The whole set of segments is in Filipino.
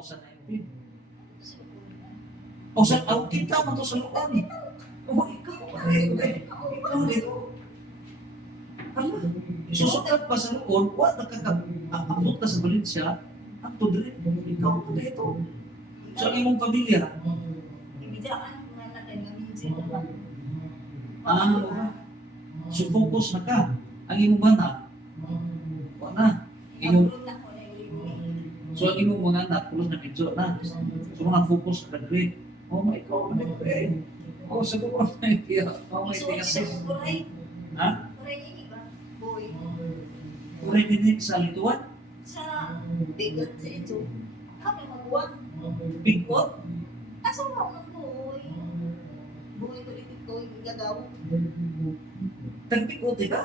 2019. O sa kita mo to sa loob. O ikaw dito. Ano? Susukat pa sa loob, wala nakakabot ka sa Valencia, ang tudre, ikaw pa dito. So, ang imong pamilya, so focus na ka. Ang imong bana, wala na. So, ang imong mga anak, pulos na medyo na. So, mga focus na grade. Oh my God, my God. Oh, siguro may tiyak. Oh, may tiyak. Ha? Kuray din sa lituan? Sa bigot sa ito. Kami magwag. Bigot? Asa mo ng buhay? Buhay politik ko, igagaw. Tagbigot, di ba?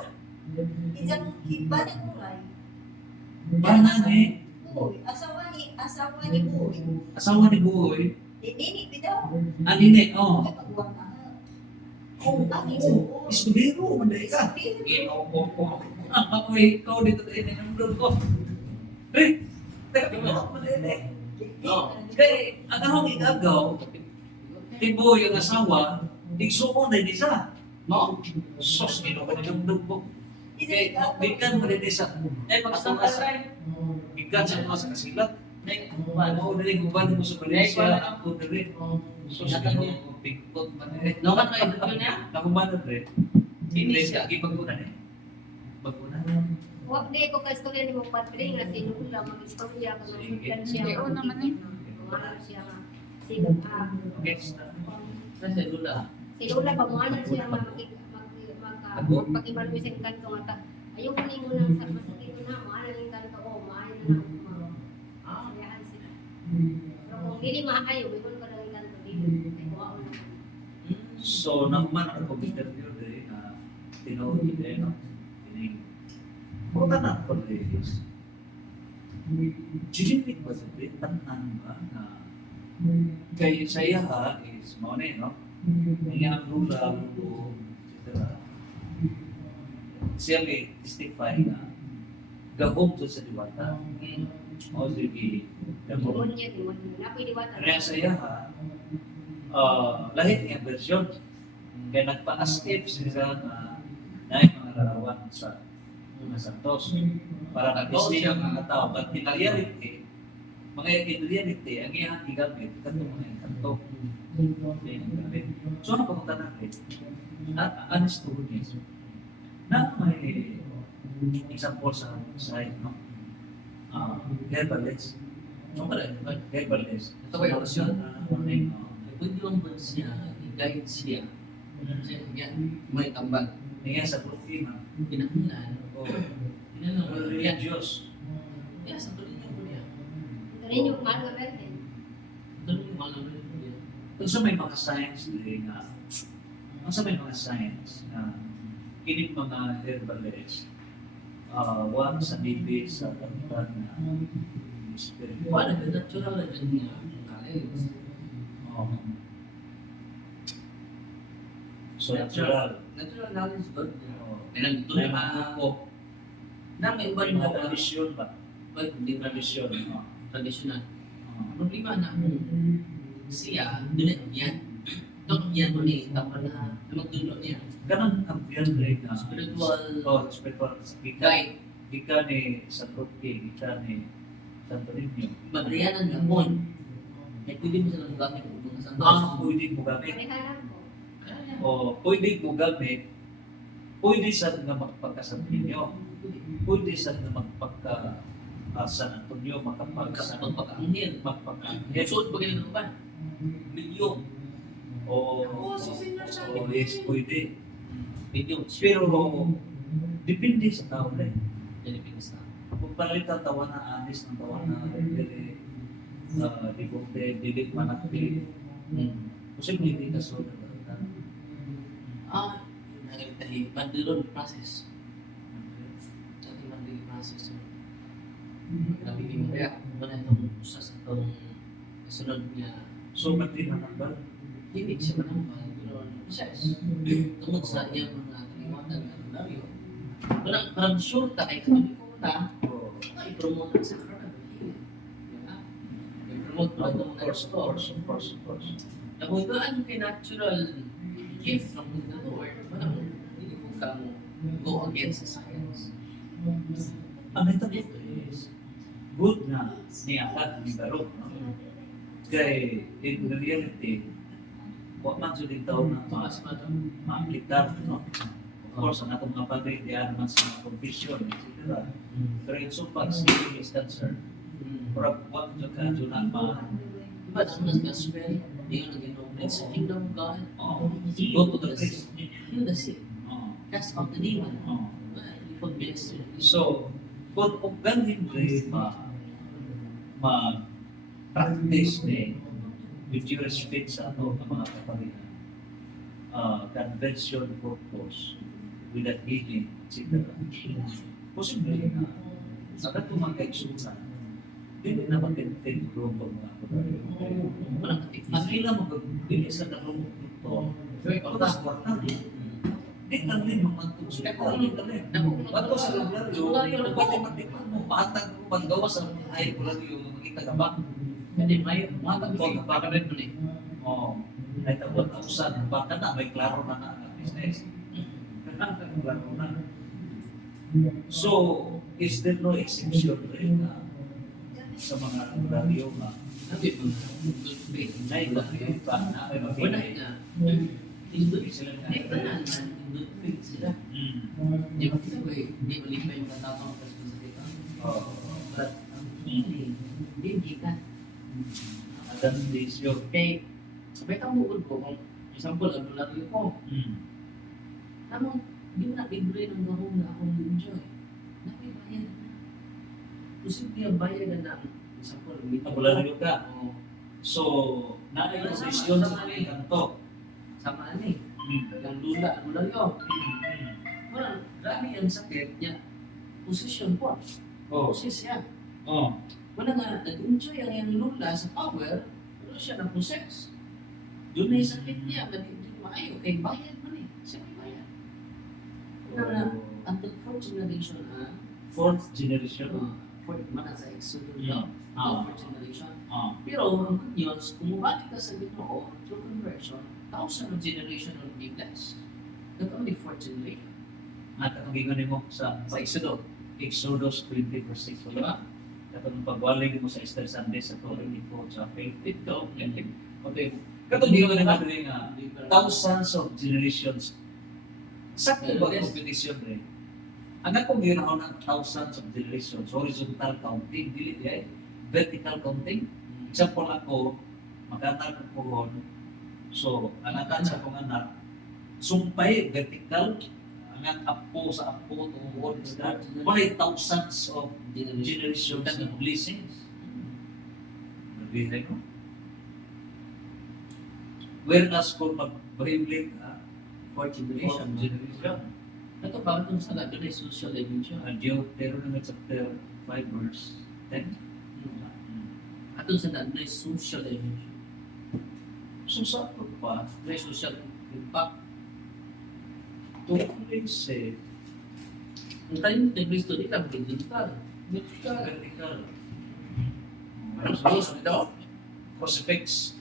Isang iba na kuray. Banan eh. Buhay. Asawa ni buhay. Asawa ni Buhoy. Dini, bitaw. Anine, oh. Kami magwag na. Oh, Ang isuo. Escudero, manday ka. Ako ikaw dito tayo ninundod ko. Eh, teka mo, manday. Kaya, ang akong igagaw, tibo yung asawa, igsuko na din siya. No? Sos, ino ko ninundod ko. Kaya, bikan mo din sa, bikan sa mga sa kasilat. Ano na rin, kubali mo sa Valencia, ako na rin. Sos, ino ko, bigkot man eh. Naman kayo dito niya? Nakumanod rin. Hindi siya, ibagunan eh. Bagunan. Wag day ko kay istorya ni mong patring na sinula mag-istorya ka ng sultan siya. Oo naman eh. Mga siya nga. Sino Okay, start. Nasa lula. sinula pa mo siya magpakibalwi sa kanto nga ta. Ayaw ko ning unang sa masakit na mo ana ning kanto o maayo na sayahan sila. Pero kung dili maayo, bigon ko lang kanto dili. Kay kuha na. So, naman ako interview din na tinawag din, no? Kung tanang ko ladies, chichinik ba sa tanan ba na kay saya ha is mo na no? Nga lula ko, etc. Siya may testify na gabong to sa diwata. O sige, gabong. Dimon niya, dimon niya. Napoy diwata. Kaya saya ha, lahit nga version. Kaya nagpa-as-if sila na yung mga larawan sa mga santos. Para nag-isli ang mga tao. But in reality, mga in reality, ang iyang igamit, kanto mga kanto. So ano pamunta natin? Honest to goodness. Na may example sa side, no? Herbalist. Herbalist. Ito ba yung orasyon? Ano Pwede lang ba siya, i-guide siya? Siya, may tambal. Ngayon sa Profima, Pinahulan. o Pinahulan. religious. Yes, ang tuloy niyo po niya. Rin yung mahal nga verden. Tuloy niyo malam rin po niya. Kung sa may mga science din nga, kung sa may mga science na kinig mga herbalist, one sa bibi sa tantan na spiritual. Wala, natural na dyan niya. So natural. Natural knowledge God. Oh. Kaya nandito na mga ako. Na may iba rin Mga na tradisyon ba? hindi Tradisyon. traditional. Problema na siya, doon yan. Doon yan mo ni tama na magdulo niya. Ganun ang pinag na Spiritual spiritual. guide. Gika ni Santo King, gika ni Santo Niño. Madriyanan gamon. Kaya pwede mo silang gamit ng mga santos. Pwede mo gamit. Parehanan ko. O pwede mo gamit. Pwede sa nga magpagka-Santo Niño. Pwede sa nga magpagka San Antonio, Magpagkaanghel. magpagka-Angel. Suot ba ganun ba? Milyon. O yes, pwede. Milyon. Pero depende sa tao rin. Pilipinas na. Kung palitan tawa na anis ng tawa na dili dibukte, dili manakti, posible hindi ka so Nagtahi, mandilon process. Dati mandilon process. Nabili mo kaya, wala itong usas itong kasunod niya. so mati na number. Hindi siya manambal, pero process. Tungkol sa iyang mga kalimutan na layo. Parang sure ta, ay kami ko na, O i-promote sa karan. Napot ba Of nung course, of course, of course, of course. nabugaan kay natural gift from the Lord, walang hindi mo ka mo go against the science. Ang ito is good na niyakat ni Barok. No? Kay in reality, wa man sa tao na Mas ba ito? ma-aplikar, no? Of course, ang atong kapatid, di naman sa confusion, etc. Pero in so far, safety is concerned. Pero wag nyo ka dyan na Diba sa mga gospel, hindi yun ang ginoo. It's the kingdom of God. go to the place. Yun na siya. Oh, Cast out the demon. oh. Ipag minister. So, kung ganin rin ma-practice din with due respect sa ato ng mga kapalitan, convention purpose with that healing, etc. Posible na sa katong mga kaigsunan, hindi na mag-intend grupo mga kapalitan. Walang katikis. Ang ilang mag-bili sa dalawang grupo, Very tapos kwarta. Di lang rin mamantok sa di lang rin. Bato sa lugaryo, pwede magdikman mo, mahatag mo, paggawa sa ay lugaryo, makita ka ba? Hindi, may mga tagpong pagkakamit mo ni. Oo. Ay tabot na usan, baka na, may klaro na ang business. Klaro na. So, is there no exception rin sa mga lugaryo na Sabi mo na, good faith. na iba na may Wala mabili? na. Hindi sila na. Hindi na. Good faith sila. Di ba kasi ko hindi malipay yung katapang responsibility. Oo. But, hindi ka. Adan days yun. Kay, sabay kang bukod ko, kung example, ang lagi ko, tamang, hindi mo na-libre ng gahong na akong enjoy. Nakibayan na. Posible ang bayan na ng, example, Bularyo ka. Oo. So, naay yung desisyon sa mga kanto. Sama ni, yung lula, ang bularyo. Wala, grabe ang sakit niya. Posisyon po. Oh. Posisyon. Oh. Wala nga, nag-enjoy ang yung lula sa power, pero siya na-possess. Doon na yung sakit niya, hindi maayo, kay bayan man eh. Siya may bayan. Wala na, ang fourth generation Fourth generation. fourth man sa Exodus daw. Fourth generation. Ah. Pero ang good news, kung mabalik ka sa Ginoo through conversion, thousand of generation will be blessed. Not only fourth generation. At ang gingon mo sa Exodus. Exodus 20 verse 6. Wala. Katong pagwaling mo sa Easter Sunday sa Torah ko sa faith. Ito. Okay. Katong gingon mo nga thousands of generations. Sakto ba ang competition rin? Ang akong ginahon ng thousands of generations, horizontal counting, dili di vertical counting. Example ako, mag-anak ko pohon. So, ang anak sa akong anak, sumpay, vertical, ang apo sa apo, tuhod, walay thousands of generations and blessings. Nabili ko. Whereas kung mag-Bible ka, Fourth fourth generation. generation, Ito pa, itong sa doon ay social dimension. Deuteronomy chapter 5 verse 10. Atong sa doon ay social dimension. So sa ito pa, May social impact. tungkol say, Ang tayo ng Kristo di lang horizontal. Vertical. vertical. Close ito. Crucifix.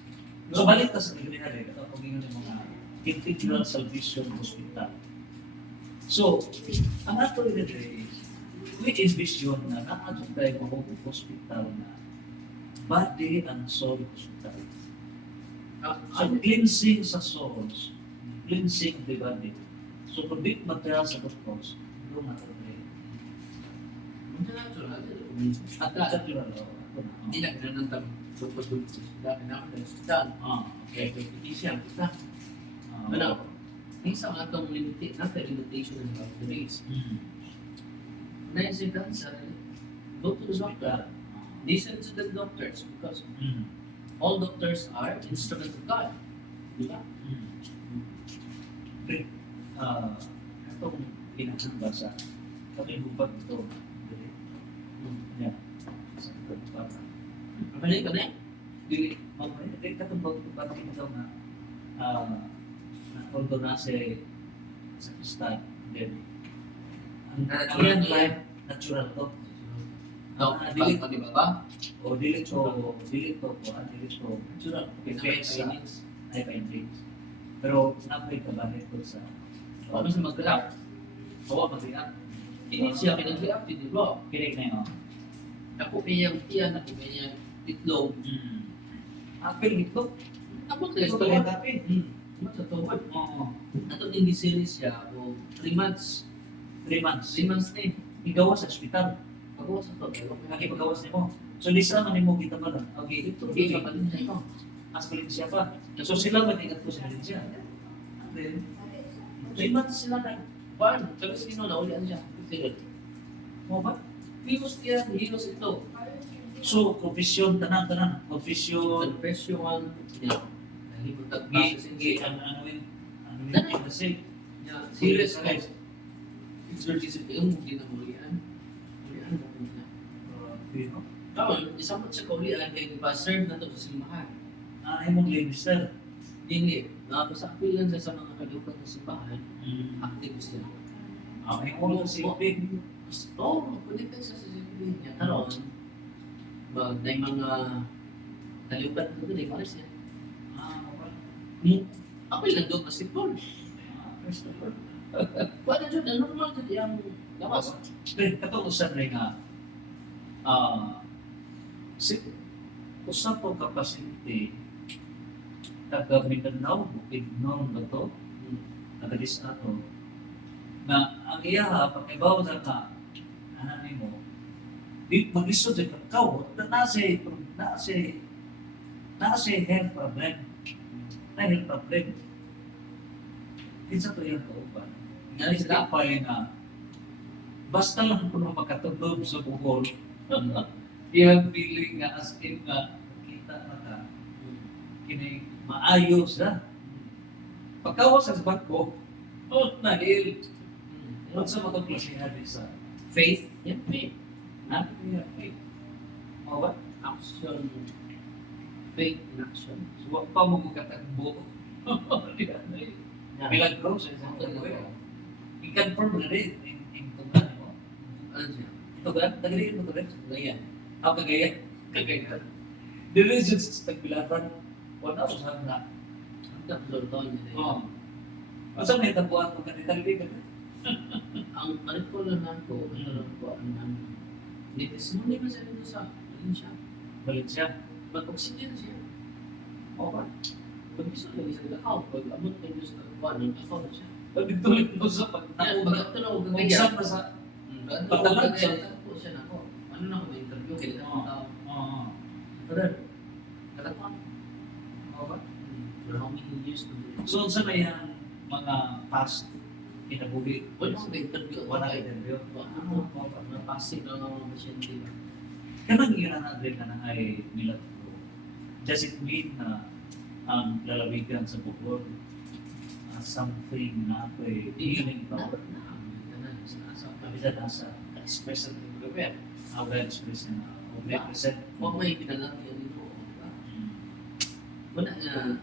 So balik ta sa tigrihan eh, ito kung yung mga Integral Salvation Hospital. So, ang ato rin is, we envision na nakatong tayo mga hospital na body and soul hospital. So, cleansing sa souls, cleansing the body. So, kung di material sa doctors, yung ato rin. At Natural. hindi na kinanantang tupad-tupad sa dami na ako ng hospital. Okay. Kaya hindi siya kita. Ano? Isa ang atong limitation ng boundaries. Naisip ka sa go to the doctor. Listen to the doctors because all doctors are instruments of God. Di ba? Itong pinakamba sa kami bupag ito. Yeah. Sa bupag. Kapalay ka na eh. Dili, mamaya, katong bupag ito na although nasa sa Kristan, then ang life, natural to. Dili pa di ba ba? o dili to Sura, effects sa ay findings. Pero napay kabalit ko sa o mas mag-react. bawa mag-react. Ini siya pinag-react, di ba? Kinig na yun. Ako kaya tiyan, ako kaya itlog. Apil ito. Ako Gusto testo. ko yung kape. Sa tuwad. Oo. Ato din series siya, o 3 months. 3 months. 3 months na eh. Igawas sa ospital. Pagawa sa to. Nakipagawas niyo mo. So, lisa man mo kita pala. Okay, Ito, okay. sa Valencia ito. As Valencia pa. So, sila manigat ko sa Valencia. And then, 3 months sila na. One, kaya sino na ulian siya. Tingnan. mo ba? Hilos yan, hilos ito. So, profesyon, tanan. Profesyon. Confession, niya. Nahibot at Gi, processing. ano yun kasi. Serious guys. Exorcism yung hindi na mulian. Mulian na po na. Kawan, isamot sa kaulian kay pa-serve na ito sa simbahan. Ay mong register. Hindi, nakapasakpi lang sa mga kalupan ng simbahan, active siya. Ay mong silbi. Oo, connected sa simbahan niya. Karoon, may mga kalupan ko din, kaya siya. Apil lang doon kasi Paul. Wala dyan, normal dyan yung labas. Katuusan rin nga, usap ko kapasite, taga Mindanao, bukid noon ba to, nagadis ato, na ang iya, pagkibaw na ka, anan mo, di mag-isod sa kakao, na health problem. Na health problem. Kinsa to yung kauban. Nga sila pa yun na, basta lang ko na makatulog sa buhol, iyang feeling nga as in nga, kita na ka, kini maayos na. Pagkawas sa bangko, na heal. Ano sa mga klasihan sa Faith, yan faith. ha? Faith. Mga ba? Action. Faith in action. So, wag pa mo katagbo. Milagro sa isang tagbo. I-confirm na rin yung tungan mo. Ano siya? Ito ba? Tagaliin mo ito rin? Ganyan. Ako kagaya. Kagaya. Dili siya sa tagbilaran. Wala ko saan na. Ang tapos niya. Oo. Masa may tabuan ko kanita ligan. Ang ko lang ako, ano lang po, ang litis mo, hindi ba siya dito sa Valencia? Valencia. Mag-oxygen siya. Oo ba? Pag gusto lang isang lakaw, pag abot ng Diyos na kuwan, ang lakaw na siya. Pagdituloy mo sa Yan, pagtako pag na. ito na, huwag Kung kagaya. saan na sa... Pagdalag siya. Pagdalag siya na ako. Ano na ako na interview, kailan Oo. ako tao. Oo. Pero, katapuan. Oo ba? For how many years to do? So, saan na yung mga past kinabuhi? Wala akong interview. Wala interview. Ano, napasig lang ang mga pasyente. Kanang yun ang natin ka na ay milagro. Does it mean na ang lalawigan sa bukod something na ako'y healing power? Kabisa na sa Express ang gawin. our express na represent. Huwag may pinalaki yan dito. Wala nga,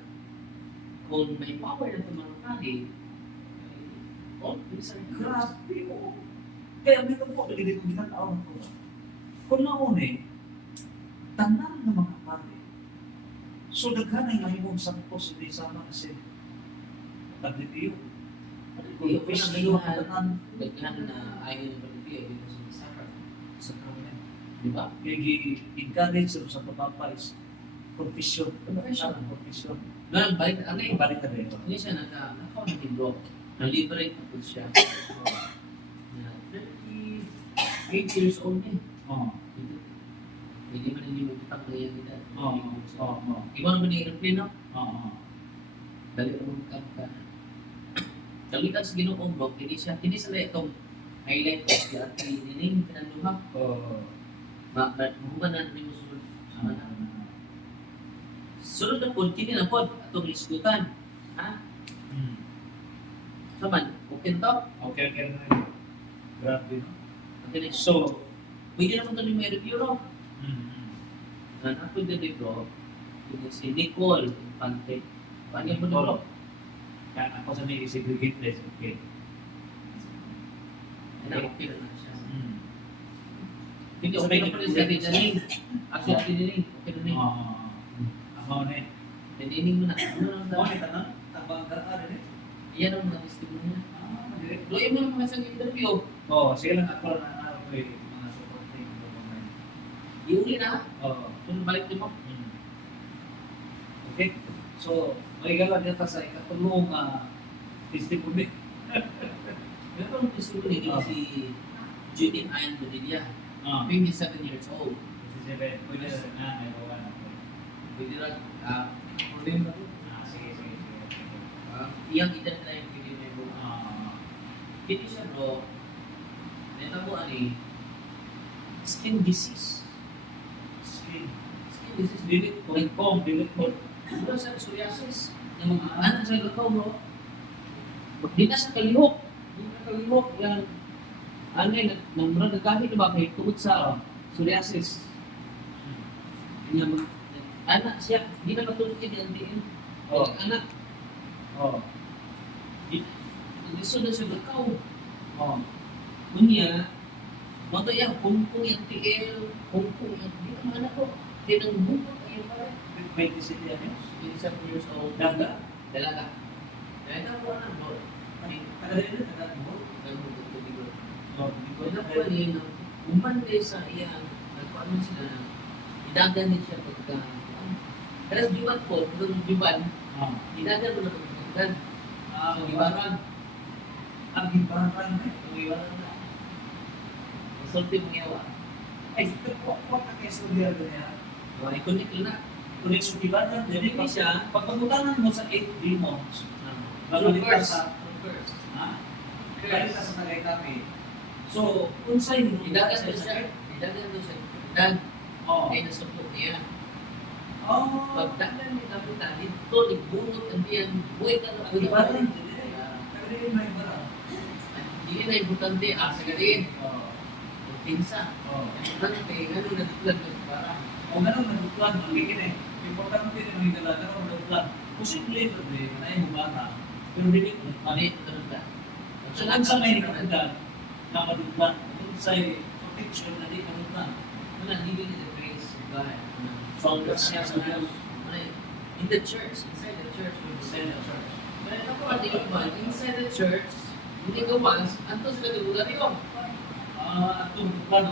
kung may power na tumatali, oh, minsan Grabe, oo. Kaya may ito po, hindi ko ginataon ko. Kung nauni, tanan na mga pari. So, daghanay nga yung sampos, hindi sama kasi pag-review. Yung Pag-review pinagaluhan, tanan. daghan na ayaw ng pag-ibig dito sa Masakar. Sa kanya. Di ba? Kaya gi-encourage sa pagpapais. Profession. Profession. Profession. Ngayon, balik, ano yung Balik ka rin. hindi siya nakaw na tiblo. Na-liberate na po siya. 38 years old na eh. Oo. Hindi man hindi magkita na yan nila. Oo. Iba naman yung aeroplane, no? Oo. Dali naman ka. Kalitan sa Ginoong mo, hindi siya itong highlight of the athlete. Hindi yung pinanduha. Oo. Mahuman na rin mo sunod. Sunod na po, kini na po, itong liskutan. Ha? Saman, okay to? Okay. Grabe, no? Okay, So, pwede naman ito may review, no? Ako din dito, si Nicole Infante. Paano mo dito? kaya ako sa may segregate place, okay. Ano, okay na siya. Hindi, okay na pala si Ate Daning. Actually, Ate Daning, okay na rin. Amaw na eh. Nadinig mo na. Ano lang Amaw daw? na tanong. Tabang ka na rin eh. Iyan ang mga testimony niya. Direct. Loy mo lang mga sa interview. Oo, sige lang ako na naroon ko yung mga supporting. Iuli na. Oo. Kung balik din mo. Okay. So, may gala dito sa ikatulong testimony. Meron ang testimony ni si Judith Ann Badilla. 27 years old. Pwede na, may bawa na. Pwede lang, problem na po. Sige. Iyang edad na yung pwede may buka. Hindi siya bro, netabo ani, skin disease. Sige. Skin disease, Dilit ko. Dilit ko. wala sa psoriasis. Yung mga anak sa lakaw bro, di na sa kalihok. Di na kalihok. Yan, ano yun, nang nagkahit na ba kayo tungkol sa psoriasis. Yung mga, anak siya, di na matulog yung din. Oh. Anak, Oo. gusto na siya lakaw. Oo. Kunya, mga yan, kungkung yung TL, kungkung yung, di ka mana ko, tinangbukot kayo pala. 27 years. 27 years old. Daga. Dalaga. Kaya na po na, bro. Taga-dito, taga-dito. Tinangbukot ko, di ko. Oo, hindi ko Wala po rin, umande sa iyang, nagpaano sila na, idagan din siya pagka, pero juban po, kung juban, idagan mo na pagkakan. So, ibarang, Ang gibarang eh. kung ibarang na. Masulti mong yawa. Ay, ito po na kayo sa liya niya. Ikonik na. Kung yung gibarang, Jadi jadi siya, pag pagutanan mo sa 8 demons, True Balik ka curse. sa- True curse. ha? Kaya ka sa Tagaytay. So, kung sa'yo, Idagan mo siya. Idagan mo siya. Dan, Oo. ay nasabot niya. Oo. Pagdagan ni Kapitan, ito, nagbunot ang diyan, buhay ka na. Ang gibarang, Tagaytay may barang. Hindi na importante, sa garin. Oo. Pinsa. Oo. Importante, gano'n na tutulad ng parang. O ganun, nagplan, magiging eh. Importante rin ang hidala, ganun, nagplan. Posible ito, na yung bata. Pero hindi ko Mali, ganun ka. So, ang sa may nakakudan, na maduglan, kung sa'yo, protection na di maduglan. Wala, living in the grace of God. Founders niya sa Diyos. In the church, inside the church, we Sa church. Pero ako pati yung ba, inside the church, hindi ko mas, anto sila nagulat yun. At tumuglan.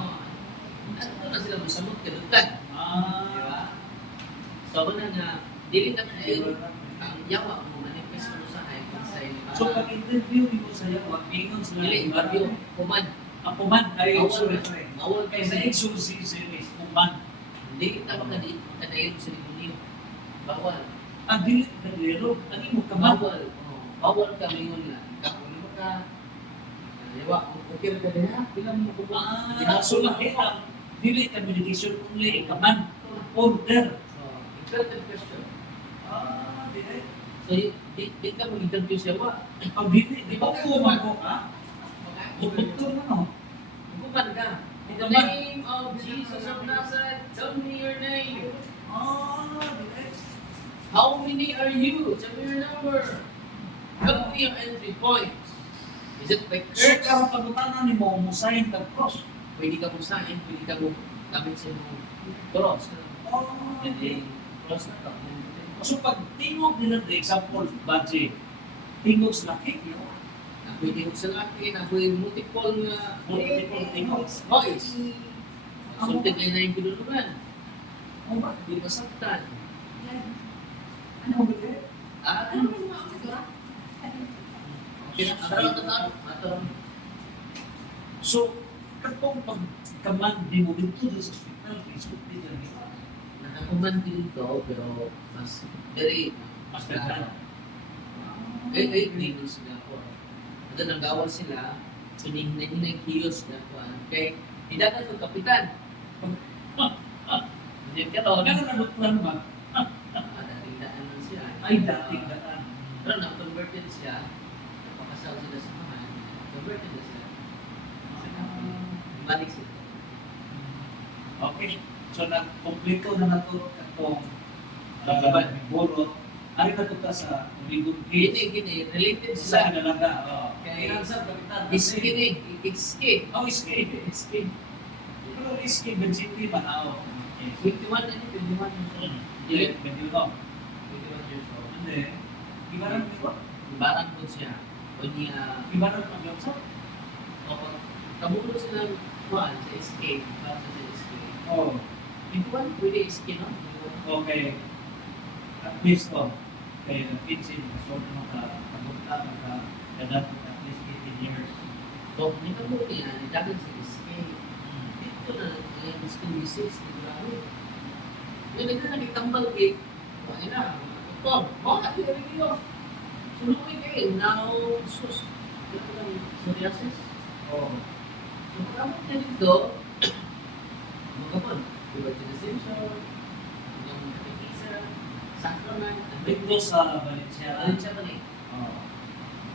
Anto na sila masamot, kadutan. Di ba? So, na nga, dili na kayo, ang yawa mo, manifest mo sa akin, inside. So, pag-interview mo sa yawa, ingon sila. Dili, baryo, kuman. Ang puman, ay Bawal sorry. bawal Kaya kayo sa sa exorcism series, puman. Hindi kita makadaig sa limunin. Bawal. Ang dilit na lero, ang imo kaman. Bawal. Bawal ka ngayon nga. Kapag mo ka, yawa, okay ka din ha? Bilang mo ko So, makita, dilit communication only, kaman. Order. Important question. Dilit. So, di ka mag-interview siya, wa? Ang dilit, di ba kuman ko ka? Doktor na no? Bukan ka. In the name of Jesus of Nazareth, tell me your name. Dilit. How many are you? Tell me your number. Help me your entry point. Is it like So, curse? karang pagutanan ni mo, musayin ka cross. Pwede ka mong sain, pwede ka mong gamit sa mong cross. And then, cross na ka. So, pag tingog nila, the example, budget, tingog sa laki, Na pwede mo sa laki, na pwede multiple nga multiple tingog. voice. Sultin kayo na yung pinulungan. Oh, ba? Di masaktan. Ano ba ito? Ano mo mga ito? Atong So, katong pagkaman di mo dito sa hospital, Facebook dito na ito. nakakuman dito, pero mas very Mas ganda. Tingin sila po. Ito nagawal sila, suning na hinag-hiyos na po. Kaya, hindi na ito kapitan. Hindi ka to. Ganun na doktor ba? Dating daan lang siya. Ay, dating daan. Pero na-converted siya, napakasal sila sa mga, converted na sila. Balik sila. Okay. So, nag-complete na nato katong burot. Ari na ito sa Uligon Kids. Gini, related Sa sila. nalaga. Kaya, Ilang sa kapitan? Iski. Oh, iski. Iski. Pero Pero risky, Benziti, Manao. Yes. 21 na yun, 21 years old. Dili, 21. 21 years old. Hindi. Ibaran mo ba? Ibarang po siya. O niya, Ibaran mo yung sa? kapag kabulo silang kuhan sa SK, para sa SK. Oo. 21, pwede SK, no? Okay. At least, kaya kitchen, so makapunta, makadat at least 18 years. So, hindi ka mo niya, nidagin sa SK. Dito na, yung school disease, di ba? Yung nagtambal gig, bakit na? Ito, bakit yung review? Sulukin kayo, now, sus, psoriasis. Oo. So, pagkamot na dito, magkapon, Simpson, yung Katipisa, Sacrament, Dito sa Valencia. Alin siya pa ni? Oo.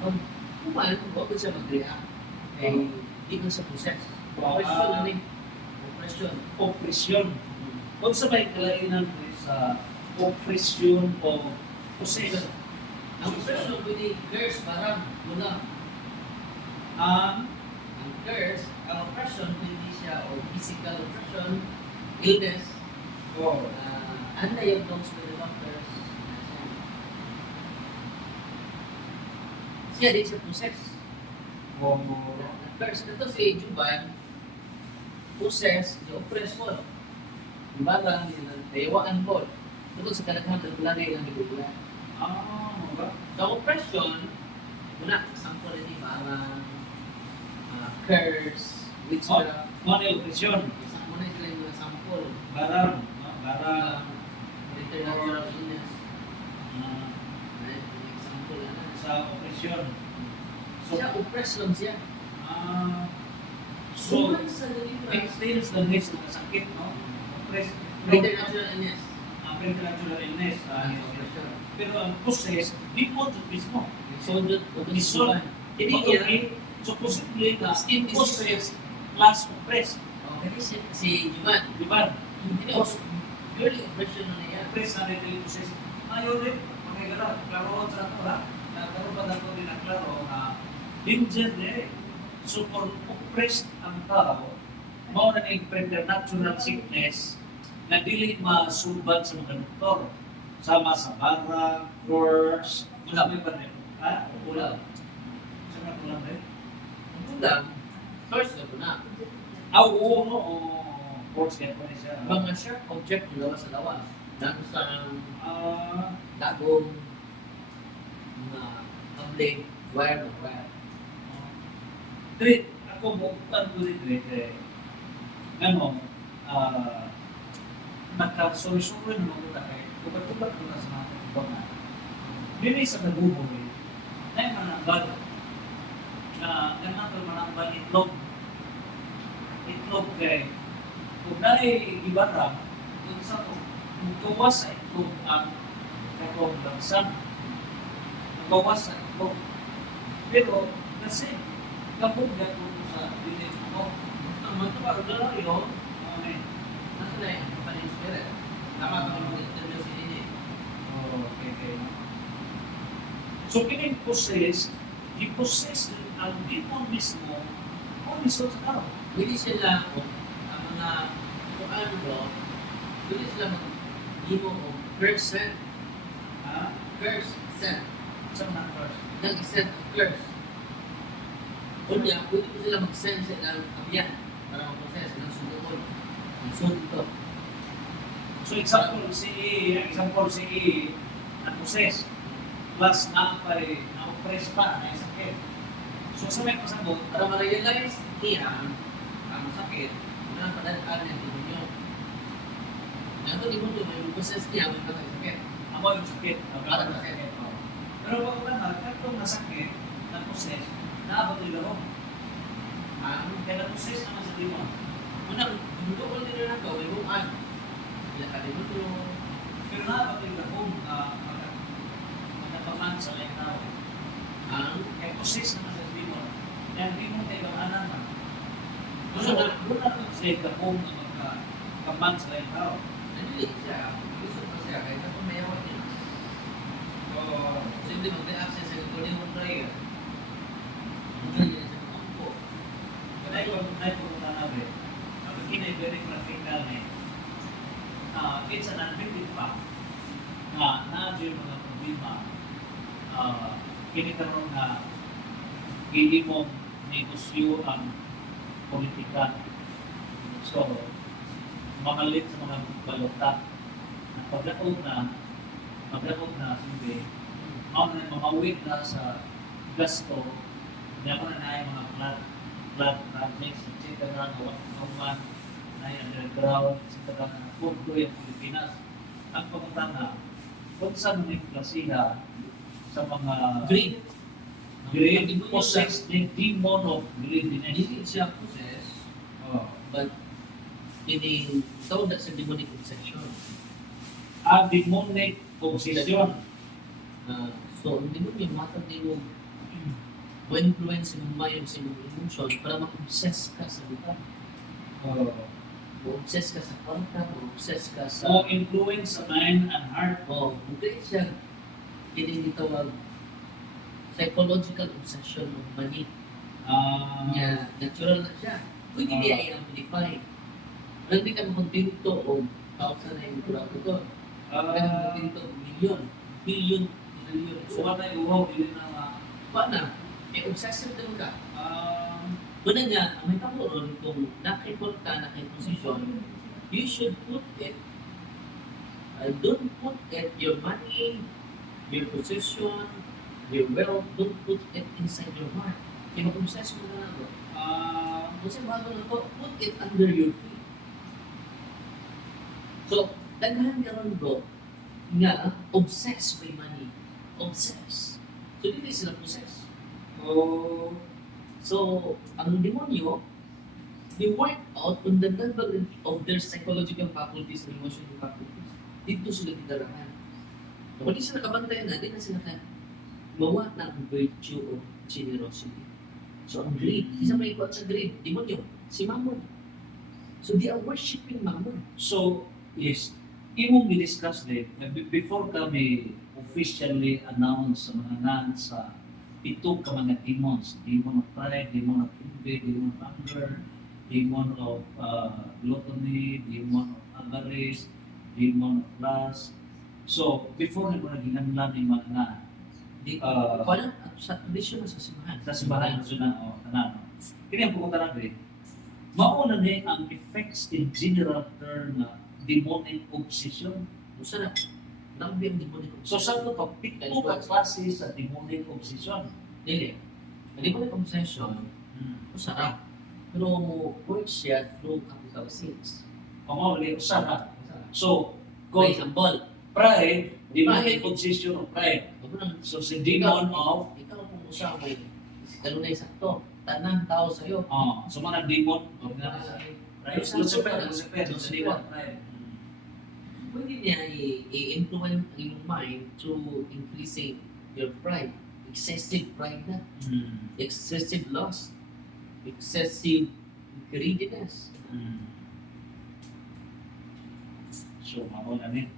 Pag kumain, huwag siya mag-react. Kaya hindi ko siya process. Oppression na ni. Oppression. Oppression. Kung sa may kalainan sa oppression o possession. Ang oppression pwede curse parang mula. Ang Ang curse, ang oppression pwede siya o physical oppression, illness, undiagnosed by the doctors. Siya din siya process. Curse na to si Juban, possess, i-oppress mo. Kumbaga, nayawaan mo. Tungkol sa kalaghan ng bulagay ng bigula. Sa oppression, muna, example rin parang curse, witchcraft. Money oppression. Isang muna sila yung mga sample. Barang. Barang. Preternatural illness. ah, Example na. sa oppression. Siya, oppress lang siya. So, Suman sa deliverance. experience ng next na sakit, no? Oppress. Preternatural illness. Preternatural illness. Oppression. Pero ang possess, di mo ito mismo. Isodot o Isod. Hindi Okay. niya. So, posible na Skin possess plus oppress. Okay, si Juman. Di ba? Hindi ko. Purely oppression na niya. Oppress na rin yung possess. Ayaw rin. Magkagala. Klaro sa ito, ha? Nagkaroon pa na ito din ang klaro na danger eh. So, kung oppressed ang tao, mao na yung preternatural sickness na dili masuban sa mga doktor. Sama sa bara, course, wala may ba rin? Ha? Ulam. Sa mga tulang rin? Ulam. First na po na. Oo, no, course kaya pa rin siya. Mga sharp object na lawas sa lawas. Nang sa Ah, dagong mga kable, wire na wire. Dre, ako bukutan ko rin, Dre, ano, nagka-sorry-sorry naman ko tayo. Kubat-kubat ko na sa mga kapag dili sa naguboy, na yung mananggal, na ganang ko mananggal itlog. Itlog kay, kung na'y ibarang, kung sa to, magkawas sa itlog ang katong langsang. Magkawas sa itlog. Pero, kasi, kapag gato sa bilit mo, Ang mga ito parang lalo yun. okay. Nasa na yung company spirit. Tama ka mga interview si Nini. Okay. So, kining possess, i-possess ang demon mismo, o mismo sa tao. Pwede sila, ang mga kung ano do, pwede sila mag-imo o curse set. Ha? Curse set. Sa mga first. Nag-set of curse. Kunya, pwede po sila mag-send sa ilang kabiyan para mag-process ng sumukol. Ang sunto. So, example si E, na-possess, plus na-oppress pa, na sakit. So, sa may pasabot, Para ma-realize niya ang sakit na padadaan ng demonyo. Nato di mo may process niya may sakit. amo yung sakit. Para sakit. Pero wag naman, katong nasakit, na-possess, naabot yung lahong. Kaya na-possess naman sa demon. Unang, hindi ko nila na ito, may bukan. Pinakalimutan mo. Pero naabot yung lahong, magkapaman sa laing tao. Kaya possess naman sa demon. Kaya demon kayo bakanan na. So, doon na ito sa lahong na magkapaman sa laing tao. Nandili siya, gusto pa siya, kahit ako may awat niya. So, hindi mag-react siya sa gagawin mong prayer. Ang ganyan siya, ako. Kaya yung pumunta namin, ang kinay ba pa na nadyo yung mga problema kinikaroon na hindi mo negosyo ang politika. So, mamalit sa mga balota na paglaog na, hindi, mamawid na sa gasto, hindi mo na yung mga flood projects, etc. na gawa na yung underground, etc. na pagdo yung Pilipinas. Ang pagkatanga, kung saan mo yung klasiha sa mga Greed. greed, possessed ng demon of greediness. Hindi siya possess, but meaning tawag na sa demonic obsession. Demonic obsession. So, hindi mo yung matag din mo ma-influence mo mayon sa imong emotion para ma-obsess ka sa lupa. Ma-obsess ka sa kwarta, ma-obsess ka sa... So, influence sa mind and heart. Hindi siya tinitawag psychological obsession of money. Natural na siya. Pwede di ay amplify. Pero hindi ka makontento o kausa na yung kurang ko doon. Hindi ka makontento o billion. So, ano yung uhaw, hindi na Paano? Obsessive din ka. Una nga, may kamuron kung nakipot ka, nakipposition, you should put it, don't put it, your money, your position, your wealth, don't put it inside your heart. Kaya mag-obsess mo na lang. Kasi bago na to, put it under your feet. So, daghan ka ron bro, nga, obsess by money. Obsess. So, hindi sila possess. So, ang demonyo, they work out on the level of their psychological faculties and emotional faculties. Dito sila didarahan. So, kung di sila kabantayan na, di na sila mawa ng virtue of generosity. So, ang greed, isa may ikot sa greed, demonyo, si Mammon. So, they are worshiping Mammon. So, yes, imong i-discuss din, before kami officially announce sa mga nan sa ito ka mga demons, demon of pride, demon of envy, demon of anger, demon of gluttony, demon of avarice, demon of lust. So, before na mo naghinamlan yung mga nan, Wala, sa tradisyon na sa simbahan. sa simbahan so na, kanano. Kini ang pumunta natin, mauna ni ang effects in general term na demonic obsession. Gusto na, nabi ang demonic So, saan ito pa? Pito ka klase sa demonic obsession. Dili. Ang demonic obsession, usara. Pero work siya through capital sins. Pamawali, usara. For So, kung example, pride, demonic obsession of pride. So, si demon of, ikaw kung usa mo, kalunay sakto, tanang tao sa'yo. so mga demon of pride. Lucifer, demon of pride. Pwede niya i-influence ang iyong mind through increasing your pride. Excessive pride na. Excessive lust. Excessive greediness. So, mauna ni.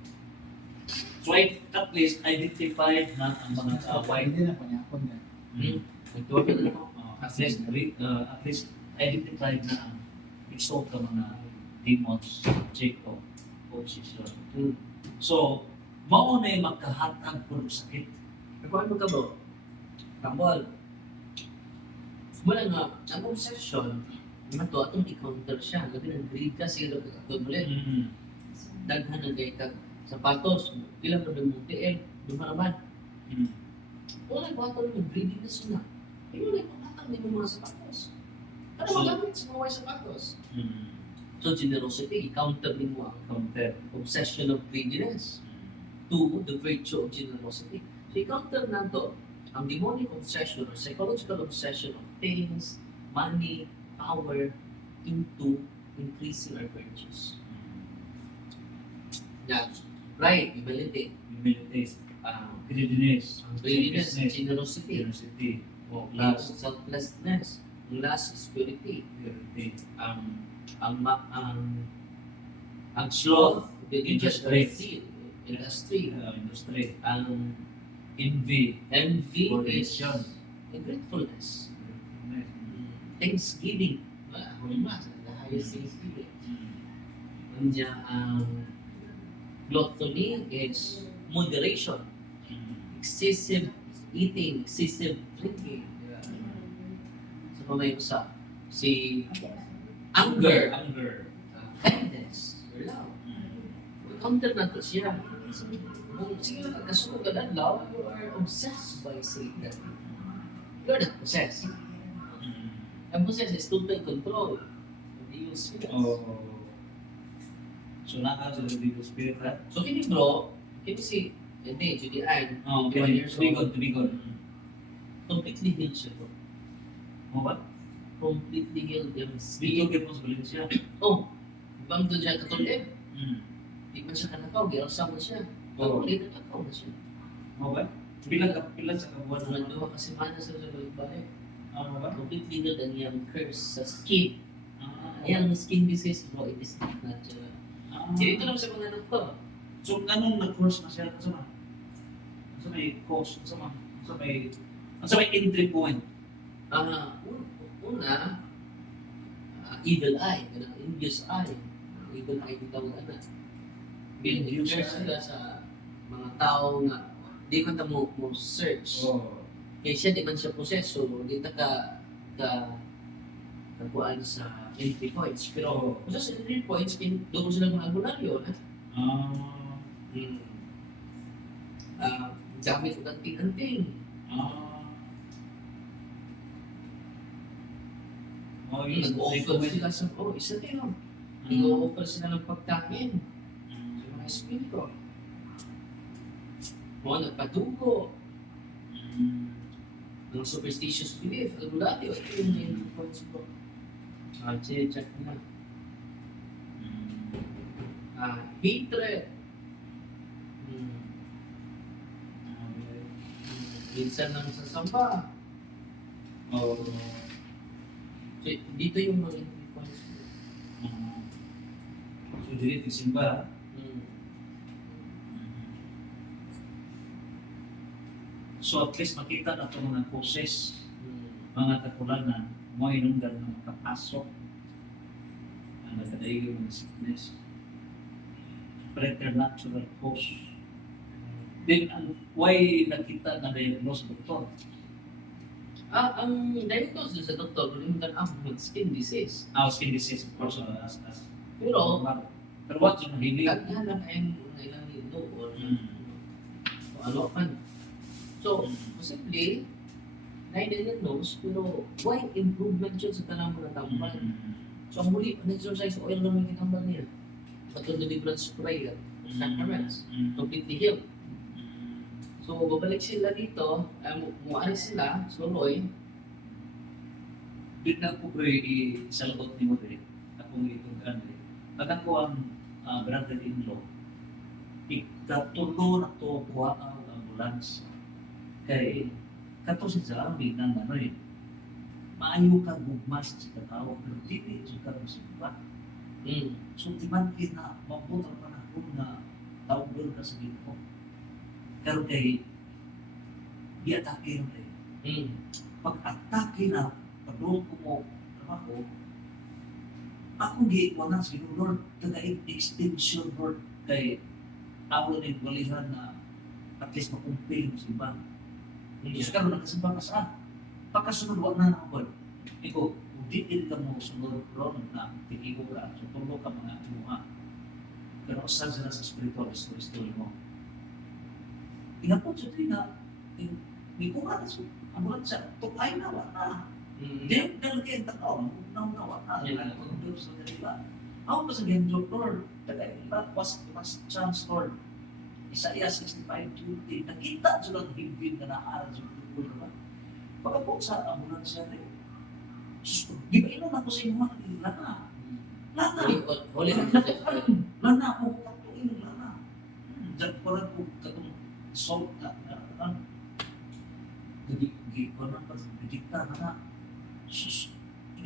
So, at least, identified na ang mga kaaway. Hindi na panyakon na. Nagtuwa ka na ako. At least, identified na ang ito ka mga demons, Jacob, obsession. So, mauna yung magkahatag po ng sakit. Nagkuhan mo ka ba? Tambol. Mula nga, ang obsession, naman to, atong i-counter siya. Labi ng greed ka, sila kakatod mo daghan ng gay kag sapatos, ilang na mong TL, dumaraman. Wala ko ato ng greediness na. Ayun ay patatang din mga sapatos. Ano magamit sa mga sapatos? So generosity, counter din mo ang Counter. obsession of greediness to the virtue of generosity. So i-counter na to ang demonic obsession or psychological obsession of things, money, power into increasing our virtues. Yeah, pride, humility, Humility. Greediness. greediness, Selfishness, generosity, Generosity. last, selflessness, ang last is purity, Purity. ang sloth, Industry. industry, Industry. ang Envy. envy is Fornication. gratefulness, thanksgiving, the highest thanksgiving. Kanya ang Gluttony is moderation. Excessive eating, excessive drinking. Sa pamay ko sa si anger, kindness, or love. Counter na to siya. Kung sige na kasunog ka ng love, you are obsessed by Satan. You are not possessed. Ang possessed is total control of the evil spirits. So naka sa Divine Spirit ha? So kini bro, kini si hindi, Julian, Oh, 21 years old. to be good. Completely healed siya bro. Mo ba? Completely healed yung Dito skin. kay mo sa Valencia. Oh, bang doon siya katulad. Mm. Di man siya kanakaw, gilsa mo siya. Oo. Pag-ulit na takaw na siya. Mo ba? Pila sa kabuan Mga naman. duha kasi mana sa balik. Mo ba? Completely healed ang iyang curse sa skin. Ah, Yung skin disease bro, it is not natural. Dito lang sa mga doktor. So anong nag-course na siya sa mga? Sa may course, sa mga sa may entry point. Una, evil eye, ganang envious eye. Evil eye dito ang anak. Envious Envious eye. sila sa mga tao nga di man ta mo search. Kaya siya di man siya poseso, di ta kakuan sa entry points. Pero kung sa entry points, doon sila mga albularyo. Gamit ko anting-anting. Nag-offer sila sa, isa din no. Nag-offer sila ng pagkain sa mga espiritu. Mga nagpadugo, ng superstitious belief, albularyo, ito yung entry points ko. Check na. Hatred. Minsan nang sasamba. Dito yung mga entry points ko. So dili tigsimba. So at least makita na ito mga causes, mga kakulanan, mo inungdan ng makapasok ang nagkadaig ng sickness. Preternatural cause. Then, why nakita na diagnose doktor? Ang diagnosis sa doktor, kalimutan skin disease. Skin disease, of course, as Pero, pero what yung hindi? kaghanap ay ilang nito or ano man. So, posible, na-diagnose, pero why improvement yun sa tanang mga tambal? So, ang muli, exercise oil naman yung tambal niya. Patulad na blood spray, sacraments, completely healed. So, babalik sila dito, muari sila, suloy. Di na ko isalabot ni mo rin, akong itong kanil. Pag ako ang brother-in-law, ikatulo na to kuha ang ambulance. Kay, kato sa amin ng maayo ka gugmas sa katao, pero dili ka mo sa iba. So, di man na mabutang panahon na tawagol ka sa dito. Pero kay, di-atake mo rin. Pag-atake na, pag-doon ko mo trabaho, ako giikwanan sa Lord, tagaig extension Lord, kay ako na walihan na at least makumpil mo sa iba. Diyos ka rin nagkasamba ka sa pagkasunod, wag na nakabal. Ikaw, kung di ka mo sunod ron na tigigo ka, so tulog ka mga imuha. Pero asal sila sa spiritual story mo. Ingapot siya ito na, may kuha na sa ambulansya, tukay na, wala na. Di, nalagay ang takaw, nawa na, kung doon sa kanila. Ako pa sa game doktor, tagay, was chance Lord. Isaiah 65:20, nakita siya lang higwin na naaral sa tukul na ba? Pagkapot sa ambulansya rin, di ba ilan ako sa inyo mga lana? Lana! Lana ako, katuin lana. Diyan ko rin po katong salt na hindi ko na pag-dikta na sus,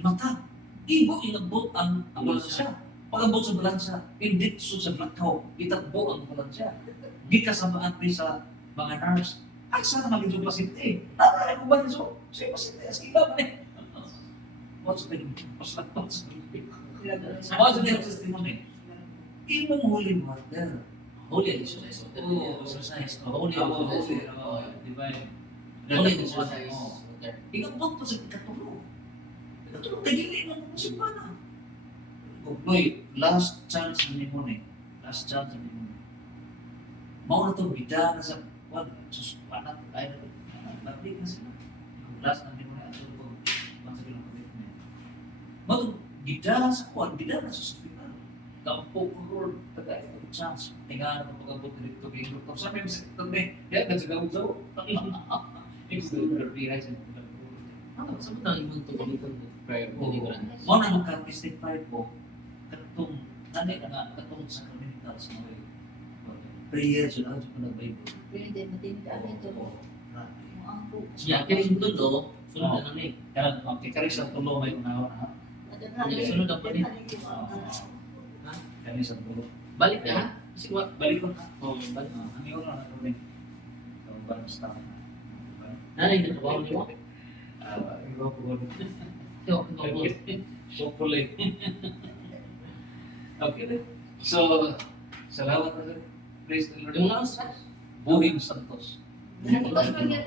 mata, ibo inagbot ang ambulansya. Pag-abot sa ambulansya, hindi sa blakaw, itakbo ang ambulansya. Di kasamaan rin sa mga nurse. Ay, sana maging yung pasyente. Nataray ko ba niyo? Siya pasyente, askila man eh. What's the name? What's the name? What's the name? Testimony? Imong holy water. Holy exercise. Oo, exercise. Holy Oo, exercise. oo, divine. Holy Ganda po exercise. siya. Ikabot pa sa ikatulo. Ikatulo, tagili na po si Pana. Boy, last chance na ni mo ni. Last chance na ni mo ni. Mao na to, bida na sa kwan. Sus, Pana, ay na to. Nabig na sila. Last na ni mo ni. Ato ko, bang sa bilang commitment. Mao to, bida sa kwan, bida na sa hospital. Kampo ko, Lord, tagay ko chance. Tingnan na pag-abot dito kay Lord. Sabi mo sa ito, kaya nagsigaw sa Ano, sa mga ibang tukulitan mo? Prayer, deliverance. Mo na magka-testify ko katong nanay ka nga katong sa community sa mga prayer sila sa Bible. Pwede, matinig ano ito mo. Ang po. Siya, kaya yung tulo, sunod na eh. Kaya ang kikari sa tulo may unawa na. Sunod ang palit. Kaya sa tulo. Balik na. Kasi what? Balik ko na. Oh, balik. Ang yun na natin. Ang barang staff na. Nanay na trabaho niyo. Iba po. Yo, Hopefully. Okay then. So, salamat na sir. Praise the Lord. Yung last. Buhing Santos. Santos Magdalena,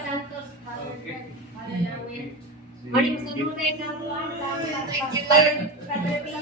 Santos, Okay. Father Darwin. Maraming salamat sa inyo. Father Pio.